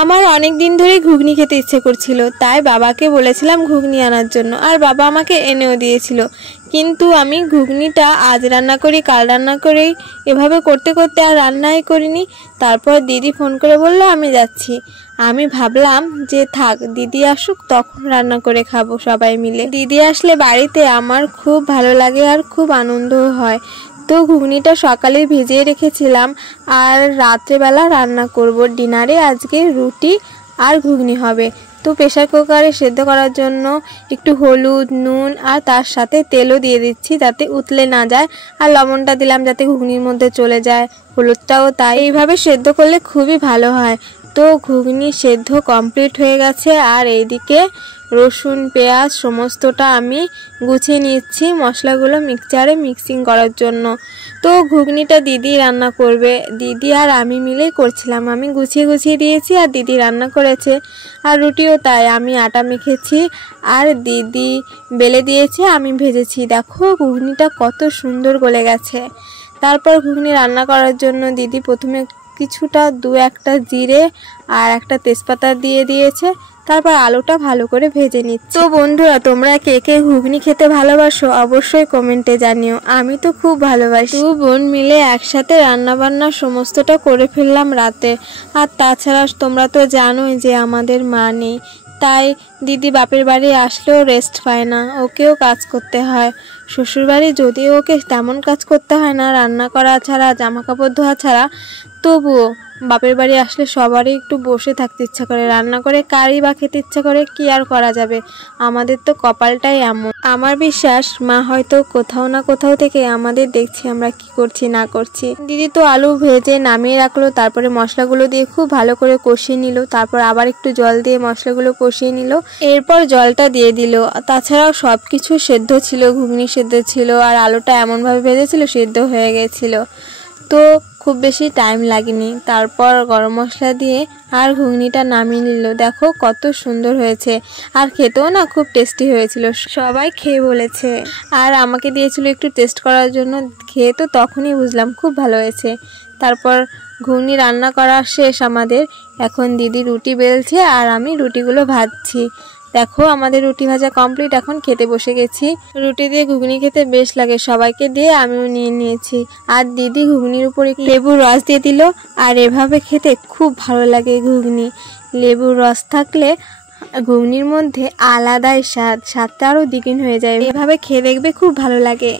আমার অনেক দিন ধরে ঘুগনি খেতে ইচ্ছে করছিল, তাই বাবাকে বলেছিলাম ঘুগনি আনার জন্য, আর বাবা আমাকে এনেও দিয়েছিল। কিন্তু আমি ঘুগনিটা আজ রান্না করি কাল রান্না করি এভাবে করতে করতে আর রান্নাই করিনি। তারপর দিদি ফোন করে বলল আমি যাচ্ছি। আমি ভাবলাম যে থাক, দিদি আসুক তখন রান্না করে খাবো সবাই মিলে। দিদি আসলে বাড়িতে আমার খুব ভালো লাগে আর খুব আনন্দও হয়। তো ঘুগনিটা সকালে ভিজিয়ে রেখেছিলাম আর রাত্রেবেলা রান্না করব। ডিনারে আজকে রুটি আর ঘুগনি হবে। তো প্রেসার কুকারে সেদ্ধ করার জন্য একটু হলুদ, নুন আর তার সাথে তেলও দিয়ে দিচ্ছি যাতে উতলে না যায়, আর লবণটা দিলাম যাতে ঘুগনির মধ্যে চলে যায়, হলুদটাও তাই। এইভাবে সেদ্ধ করলে খুবই ভালো হয়। তো ঘুগনি সেদ্ধ কমপ্লিট হয়ে গেছে, আর এইদিকে রসুন পেঁয়াজ সমস্তটা আমি গুছিয়ে নিচ্ছি মশলাগুলো মিক্সচারে মিক্সিং করার জন্য। তো ঘুগনিটা দিদি রান্না করবে, দিদি আর আমি মিলেই করছিলাম। আমি গুছিয়ে গুছিয়ে দিয়েছি আর দিদি রান্না করেছে। আর রুটিও তাই, আমি আটা মেখেছি আর দিদি বেলে দিয়েছে, আমি ভেজেছি। দেখো ঘুগনিটা কত সুন্দর গলে গেছে। তারপর ঘুগনি রান্না করার জন্য দিদি প্রথমে কিছুটা একটা জিরে আর একটা তেজপাতা দিয়ে দিয়েছে। তারপর আলুটা ভালো করে ভেজে নিচ্ছি। তো বন্ধুরা, তোমরা কে কে ঘুগনি খেতে ভালোবাসো অবশ্যই কমেন্টে জানিও। আমি তো খুব ভালোবাসি। দু বোন মিলে একসাথে রান্না বান্না সমস্তটা করে ফেললাম রাতে। আর তাছাড়া তোমরা তো জানোই যে আমাদের মা নেই, তাই দিদি বাপের বাড়ি আসলেও রেস্ট পায় না, ওকেও কাজ করতে হয়। শ্বশুরবাড়ি যদিও ওকে তেমন কাজ করতে হয় না, রান্না করা ছাড়া জামা কাপড় ধোয়া ছাড়া, তবুও বাপের বাড়ি আসলে সবারই একটু বসে থাকতে ইচ্ছা করে, রান্না করে কারই বা খেতে ইচ্ছা করে। কি আর করা যাবে, আমাদের তো কপালটাই এমন। আমার বিশ্বাস মা হয়তো কোথাও না কোথাও থেকে আমাদের দেখছে আমরা কি করছি না করছি। দিদি তো আলু ভেজে নামিয়ে রাখলো, তারপরে মশলাগুলো দিয়ে খুব ভালো করে কষিয়ে নিল, তারপর আবার একটু জল দিয়ে মশলাগুলো কষিয়ে নিল, এরপর জলটা দিয়ে দিল। তাছাড়াও সব কিছু সেদ্ধ ছিল, ঘুগনি সেদ্ধ ছিল আর আলুটা এমনভাবে ভেজেছিল সেদ্ধ হয়ে গেছিল। তো খুব বেশি টাইম লাগেনি। তারপর গরম মশলা দিয়ে আর ঘুগনিটা নামিয়ে নিল। দেখো কত সুন্দর হয়েছে, আর খেতেও না খুব টেস্টি হয়েছিল, সবাই খেয়ে বলেছে। আর আমাকে দিয়েছিল একটু টেস্ট করার জন্য, খেয়ে তো তখনই বুঝলাম খুব ভালো হয়েছে। তারপর ঘুগনি রান্না করা শেষ আমাদের। এখন দিদি রুটি বেলছে আর আমি রুটিগুলো ভাজছি। দেখো আমাদের রুটি ভাজা কমপ্লিট, এখন খেতে বসে গেছি। রুটি দিয়ে ঘুগনি খেতে বেশ লাগে, সবাইকে দিয়ে আমিও নিয়ে নিয়েছি। আর দিদি ঘুগনির উপর লেবুর রস দিয়ে দিল, আর এভাবে খেতে খুব ভালো লাগে ঘুগনি। লেবুর রস থাকলে ঘুগনির মধ্যে আলাদাই স্বাদটা আরও দ্বিগুণ হয়ে যায়। এভাবে খেয়ে দেখবে, খুব ভালো লাগে।